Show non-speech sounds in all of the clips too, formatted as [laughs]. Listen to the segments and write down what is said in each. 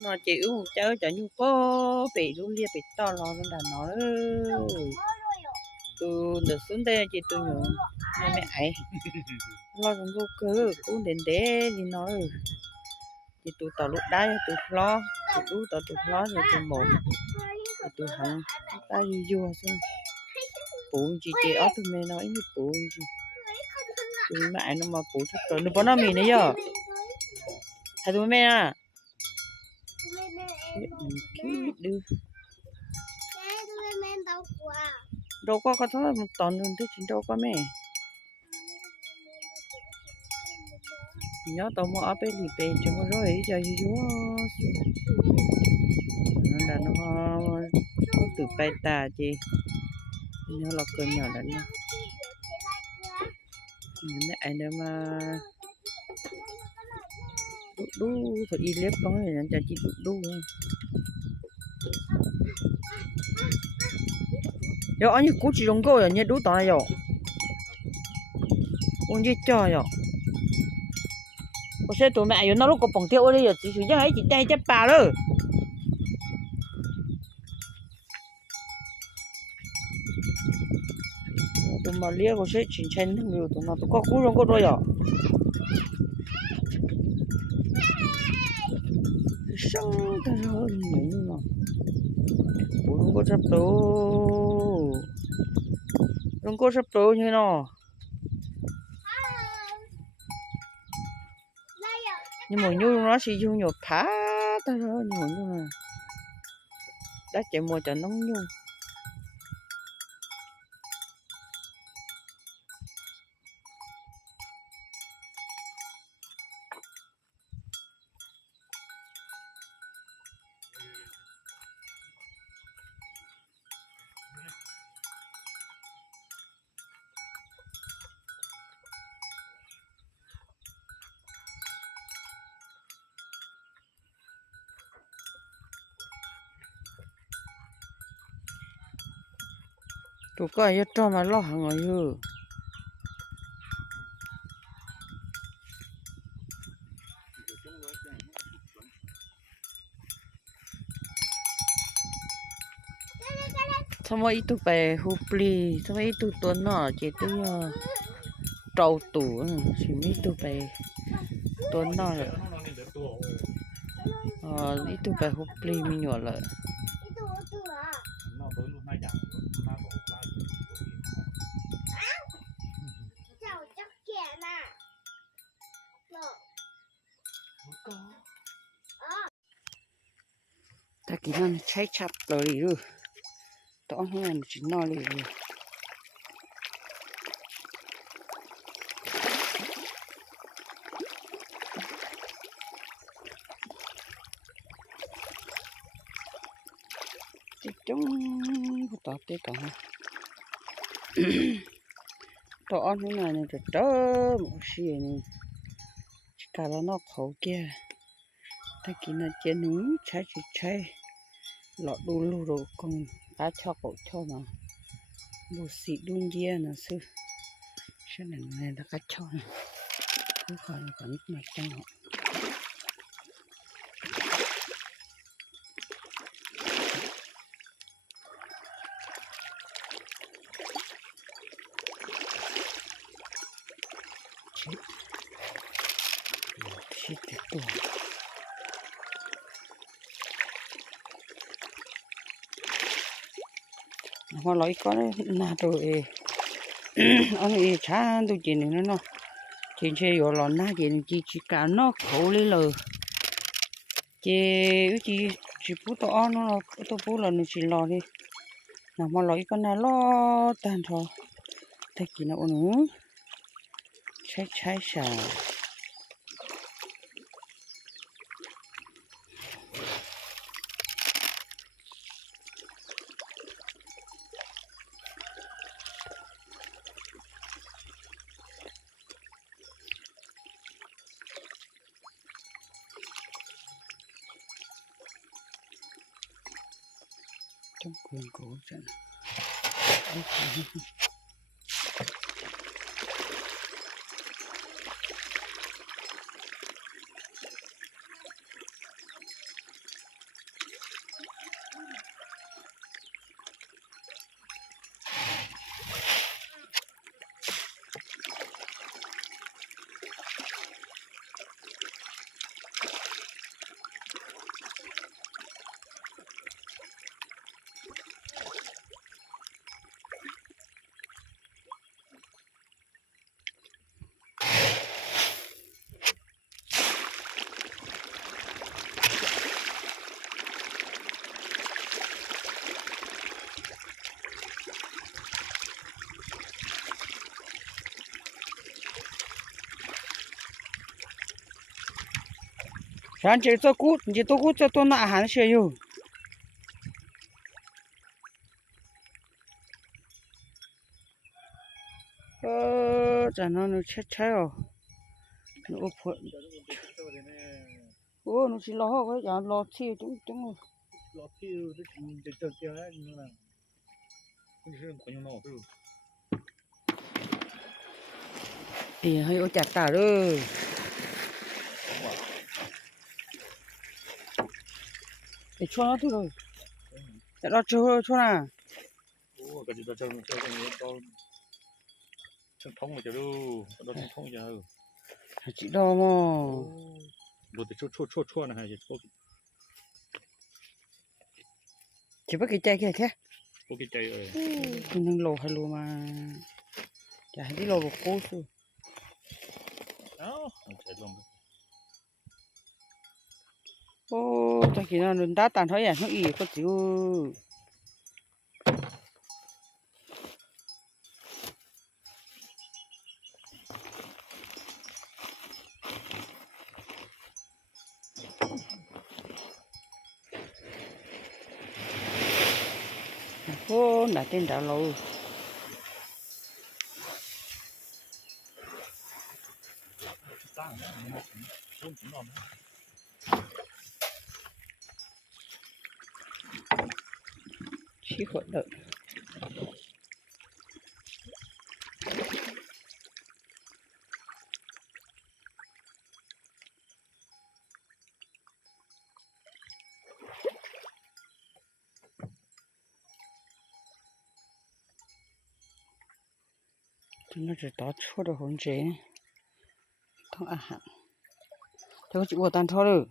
nó chịu chơi cho nhu có bị luôn lia bị to lo nó là nó từ được xuống đây chị tôi nhủ nó mẹ ấy. [laughs] Lo trong cô cứ cũng đến đế thì nó chị tôi tao lúc đấy tôi lo tôi tú tao tôi lo rồi tôi một thì tôi hẳn ta đi vô xem. Bụng chị chị ớt tôi mẹ nói như bụng chị. Tôi mẹ nó mà bụng sắp rồi nó bỏ nó mì nữa giờ thầy tôi mẹ à có một tuần luôn thế chính đâu qua mẹ. Nhớ tao mua bên lì bè cho nó rồi giờ gì chú nó là nó có từ bay tà chị nhớ là cơn nhỏ đấy nha mẹ anh đâu mà đu đu thôi, y lép có này cho chị đu đu giờ anh cú chỉ rong coi à, nhé đu tay rồi à? con gì cho rồi có xe tụi mẹ nó lúc có bằng tiêu đi rồi à, chị xuống chắc ấy, chị tay chắc bà rồi tụi mày lia có xe chỉnh chân thằng nhiều tụi nó tụi có cú rong coi rồi ta hơn những có sắp tố không có sắp tố như nào nhưng mà nhu nó sẽ du nhiều thả ta rồi nhưng mà nhu là đã chạy mua cho nóng nhu tụi có ai cho mà lo hàng rồi hư sao mà ít tụi bé hụp lì sao mà ít tụi tuần nọ chỉ tụi trâu tủ chỉ mấy tụi bé tuần nọ rồi ờ ít tụi bé hụp lì mình nhỏ rồi ta thì nó cháy chặt rồi rồi tao không làm chỉ no rồi chỉ chúng tỏ tao tê tao tao ăn cái này này rồi một xí này. Chỉ cả là nó khổ kia. Ta kia nó chén núi cháy chỉ cháy lọ đu lù đồ con cá cho cậu cho mà bù xị đun dê nè sư. Sẽ là này là cá cho nè. Cứ còn còn ít mà chăng họ Shit, shit, hoa lấy có nà rồi [clears throat] ông ấy cha tôi chỉ nữa nó. Chỉ chơi vô lò nà chỉ chỉ chỉ cả nó khổ lấy lờ. Chỉ chỉ chỉ bút to nó to bút là nó chỉ lò đi. Nào mà lấy con nà lo tan thôi thế kia nó nữa trái trái 狗狗狗 em. ฉันจะตัวกูจะตัวกูจะตัวน่าอาหารเชียอยู่เออจะนอนเช็ดเช้าหนูพดโอ้หนูสิรอเว้อย่ารอที่ตรงตรงรอที่จะจะจะอะไรนี่แหละคุณชื่อคนยังนอกด้วยเดี๋ยวให้โอจัดตาด้วย để cho nó thôi rồi. Dạ, chạy đó cho cho nào. Ủa cái gì đó cho cho cái gì đó chân thông mà cho đâu đó chân thông cho đâu chị đó mà. Đồ để cho cho cho cho này chị cho chỉ bắt cái chạy kia kia bắt cái chạy rồi cũng đang lồ hay lồ mà. Chạy đi lồ lồ cố xuống đó chạy lồ ô cho chị nó đừng đá tàn thôi à nó ỉ có chịu cô đã tên đã lâu Hãy subscribe chỉ nó chỉ tỏ chua được hồn chế không ăn hẳn thế có chịu của tan thôi được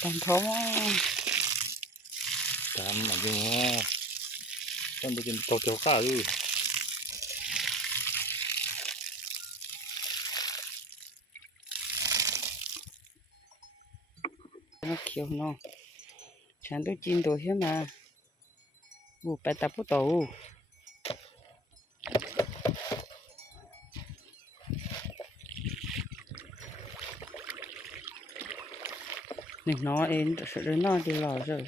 담담아 담 나중에 근데 지금 도쿄 가요 귀엽노 잔도 찐도 현아 뭐 빼다 보다 mình nó đến sự đến nó đi lò rồi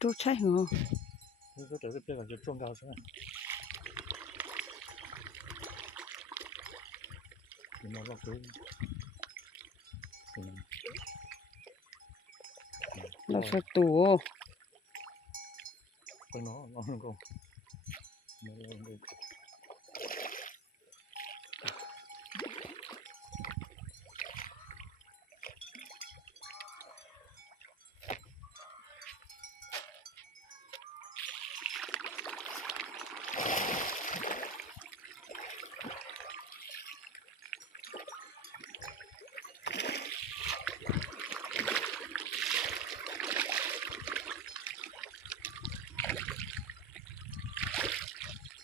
tôi chạy ngờ tôi chạy cái là trông cao xuống thì nó vào cứ nó sẽ tù con nó nó không nó không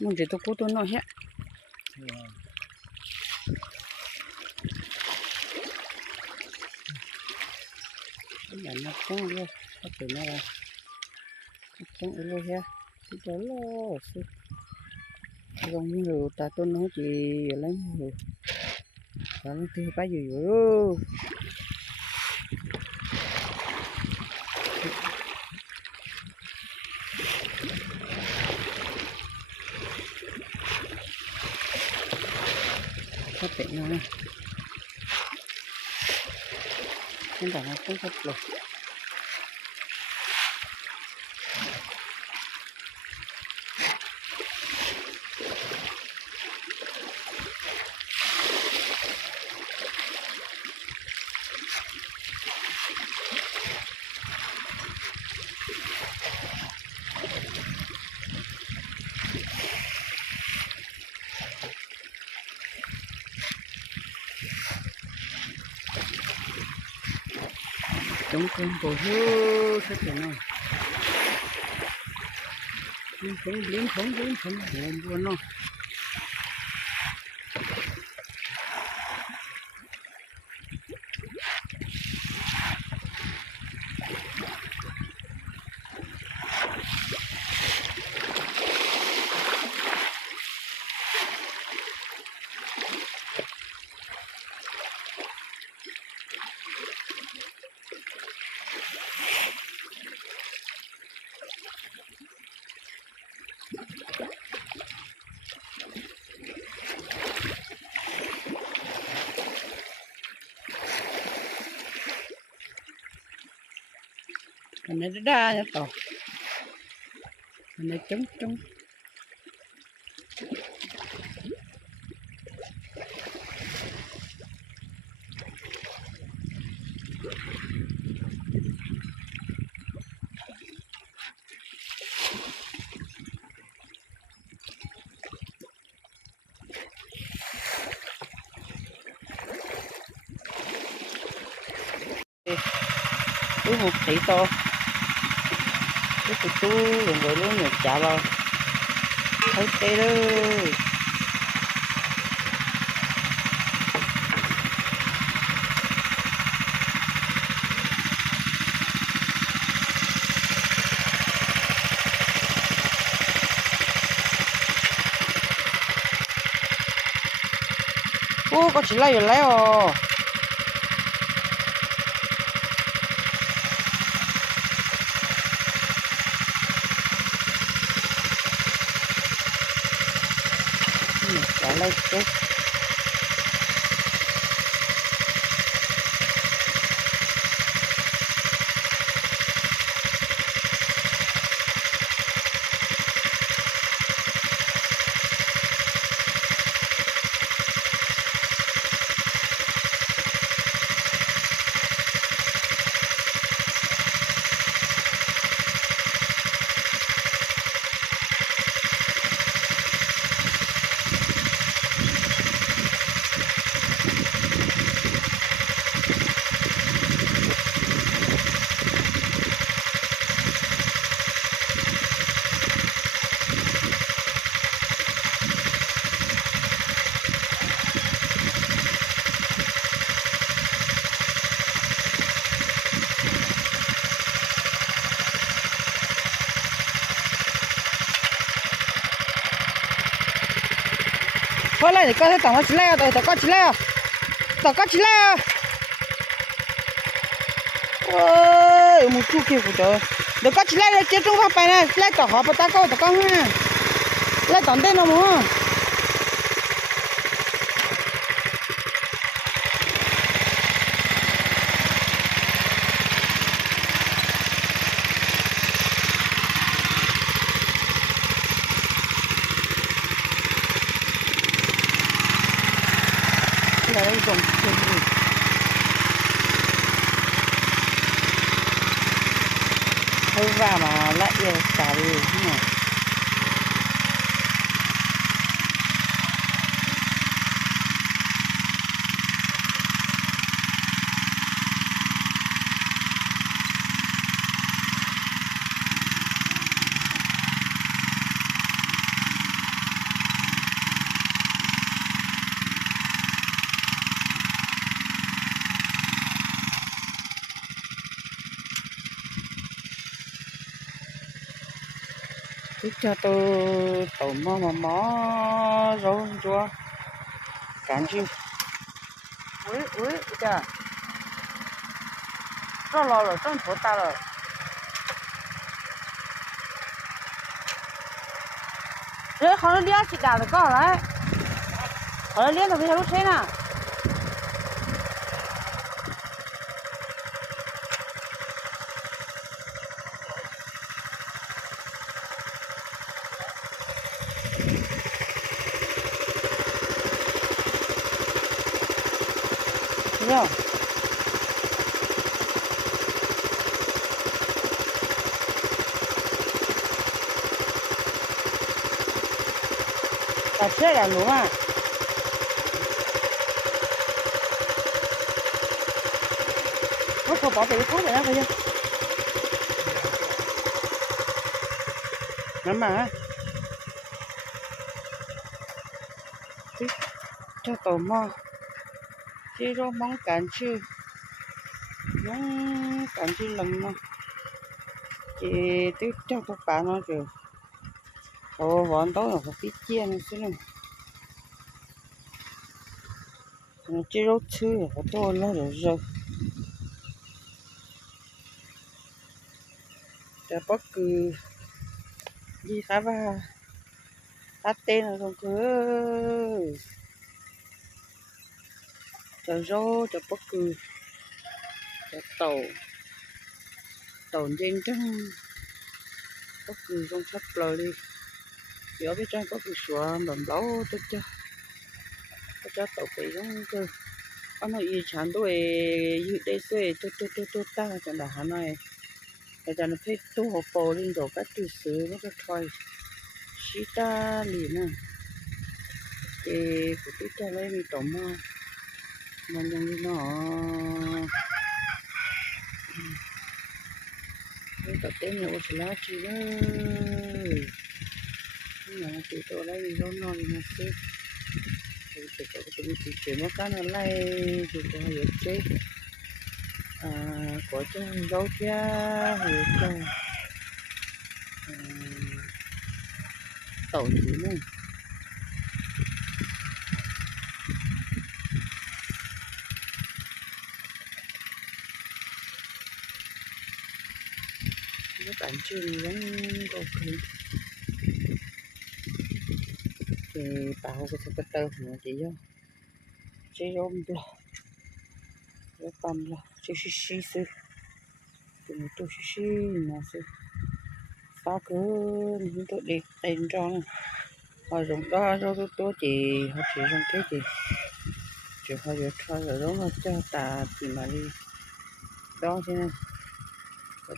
một chỉ tôi cố tôi nói hết là nó cũng luôn nó từ nó ra nó cũng luôn ha cái đó lo sư rong nhiều ta tôi nói chỉ lấy nhiều ta lấy tiêu bá gì rồi 안 할텐 같고 nhưng mà nó không có được chống cơn cổ hư thế thì nó liên phóng liên phóng liên phóng làm buồn nó mình nó đa nó to mình nó trống trống cứ một tỷ to cái tụi chú đừng gọi luôn nhật chả lo thấy tê đó ô có chỉ lấy rồi lấy rồi. Mình. Chết thôi lại để coi thấy tổng nó chỉ leo rồi tao có chỉ leo tao có chỉ leo ôi một chút kia của trời được có chỉ leo rồi chết trung pháp bài này leo tao họ bắt tao có tao có ha leo tổng tên nó mua là đây dùng dùng gì hơi vào mà lại giờ cả đi thế này Thích cho tôi tổ mò mò mò rau chua. Cán chim ui ui chà. Rau lò rồi trong chỗ ta rồi. Rồi họ nó ăn chỉ đào được có rồi họ nó ăn được cái lúc thế nào? Nhá. Không à chết là đúng à nó không bỏ tiền không rồi đó phải chưa nắm mà Tí, cho tổ mò chỉ rồi mong cản chứ. Mong cản chứ lần mà chị tức cho các bạn nó rồi ồ, bọn tối là có biết chia nó xíu này. Nó chỉ rốt chứ là phải tôi nó rồi rồi. Để bất cứ gì khá và tắt tên rồi không cứ cho rô cho bất cứ, cho tàu tàu trên trăng bất cứ trong sắp lời đi. Giờ biết trang có cứ sửa đầm lâu tất cho tất cho tàu cái trong cơ. Anh nói y chán tôi như đây xe tôi tôi tôi tôi ta, chẳng đã hà này. Bây giờ nó phải tu học bồ lên rồi các từ sứ, nó cái thôi sĩ ta liền nè thì của tôi cho lấy mình tổng mà mà nhân đi nó cái tập tên nhậu sẽ lá chi đó. Nhà nó tụi tôi lấy nó non nó chết. Thì tụi tôi tụi mình chỉ mất cá nó lấy tụi tôi hay chết. À có chân dấu kia hiểu trong tàu gì nữa chừng cảnh trường vẫn có khí thì tàu cái cái tơ mà chị vô chị ôm lo cái tâm là chị xí xí xí thì mình tôi xí xí mà xí phá cứ những tôi đi tên cho nó họ dùng đó cho tôi tôi chỉ, họ chỉ dùng thế gì chỉ họ giờ cho rồi đó họ cho ta thì mà đi. Đó thế này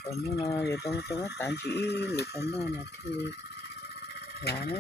rồi tầm nó giờ tôi tôi tạm chỉ lụt tầm nó là thì là nó